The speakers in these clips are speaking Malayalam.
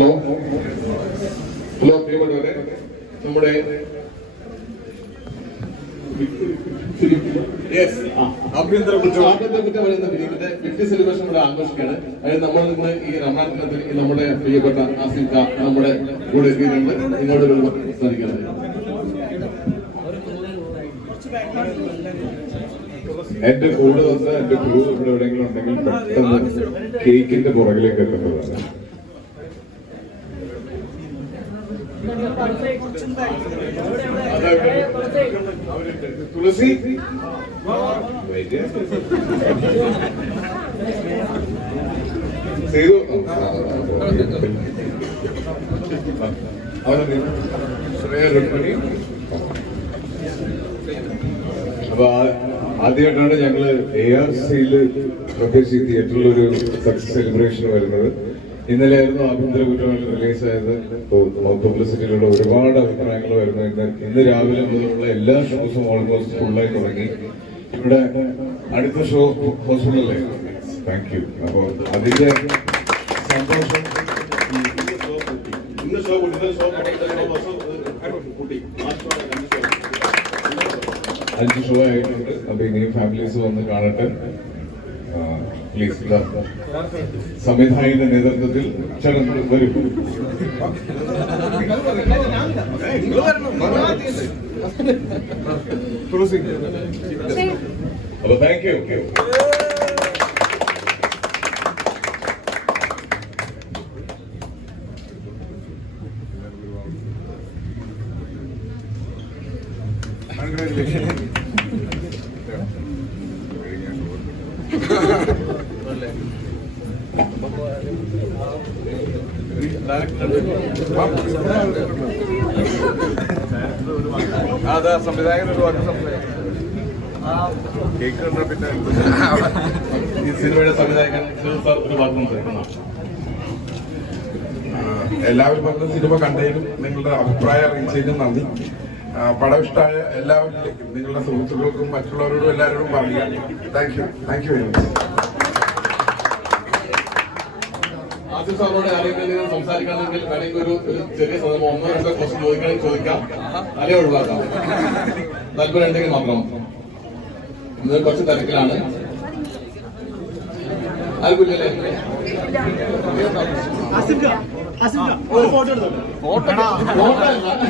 ഹലോ. ഹലോ. പ്രിയപ്പെട്ടവരെ നമ്മുടെ ആഭ്യന്തര കുറ്റം. ആഭ്യന്തര കുറ്റം എന്ന ഫിലിമിന്റെ ഫിഫ്റ്റി സെലിബ്രേഷൻ ഇവിടെ ആഘോഷിക്കുകയാണ്. അതായത് നമ്മൾ ഇന്ന് ഈ റമദാൻ ദിനത്തിൽ നമ്മുടെ പ്രിയപ്പെട്ട ആസിഫ് ഖാൻ നമ്മുടെ കൂടെ എത്തിയിട്ടുണ്ട്. സംസാരിക്കുന്നത് എന്റെ കൂടെ വന്ന് എന്റെ ക്രൂ ഇവിടെ എവിടെയെങ്കിലും ഉണ്ടെങ്കിൽ പെട്ടെന്ന് കേക്കിന്റെ പുറകിലേക്ക് എത്തേണ്ടതാണ് തുളസി അപ്പൊ ആദ്യമായിട്ടാണ് ഞങ്ങൾ എ ആർ സിയിൽ പ്രത്യേകിച്ച് തിയേറ്ററിൽ ഒരു സെലിബ്രേഷൻ വരുന്നത്. ഇന്നലെ ആയിരുന്നു ആഭ്യന്തര കുറ്റവാളി റിലീസ് ആയത്. പബ്ലിസിറ്റിയിലുള്ള ഒരുപാട് അഭിപ്രായങ്ങൾ വരുന്നു ഇന്ന് ഇന്ന് രാവിലെ മുതലുള്ള എല്ലാ ഷോസും ഓൾമോസ്റ്റ് ഫുള്ളായി തുടങ്ങി. ഇവിടെ അടുത്ത ഷോ ഹോസ്പിറ്റലല്ലേ? താങ്ക് യു അപ്പോൾ അതിന്റെ സന്തോഷം ഇന്ന് ഷോ കൂട്ടി ഷോ അഞ്ച് ഷോ ആയിട്ടുണ്ട്. അപ്പൊ ഇനിയും ഫാമിലീസ് വന്ന് കാണട്ടെ. പ്ലീസ് സംവിധായകന്റെ നേതൃത്വത്തിൽ ചേട്ടൻ വരും അപ്പൊ താങ്ക് യു ഒരു ഈ ഒരു വാക്ക് എല്ലാവരും പറഞ്ഞ സിനിമ കണ്ടതിനും നിങ്ങളുടെ അഭിപ്രായം അറിയിച്ചതിനും നന്ദി. പടം ഇഷ്ടമായ എല്ലാവരിലേക്കും നിങ്ങളുടെ സുഹൃത്തുക്കൾക്കും മറ്റുള്ളവരോടും എല്ലാവരോടും പറയുക thank you thank you very much Asif സാറിനോട് ആരെങ്കിലും സംസാരിക്കണമെങ്കിൽ വേണമെങ്കിൽ ഒരു ചെറിയ സന്ദർഭം ഒന്നോ രണ്ടോ ക്വസ്റ്റ്യൻ ചോദിക്കണമെങ്കിൽ ചോദിക്കാം. അല്ലെ ഒഴിവാക്കാം. താല്പര്യം ഉണ്ടെങ്കിൽ മാത്രം. ഇന്ന് കുറച്ച് തിരക്കിലാണ്. ആർക്കില്ലല്ലേ ഫോട്ടോ പറയാനുണ്ട്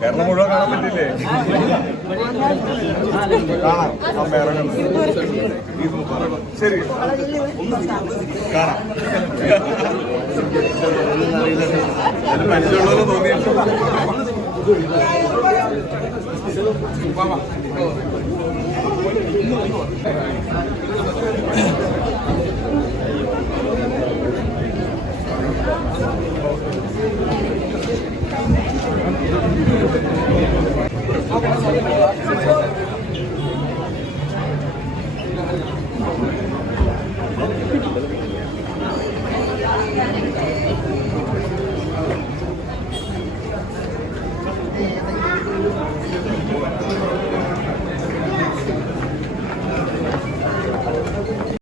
കേരളം മുഴുവൻ കാണാൻ പറ്റില്ലേ കാണാം. അമ്മ ഇറങ്ങുന്നു ഈദ് മുബാറക് ശരി. കാണാം. പരിചയമുള്ളവരെ തോന്നിയിട്ട്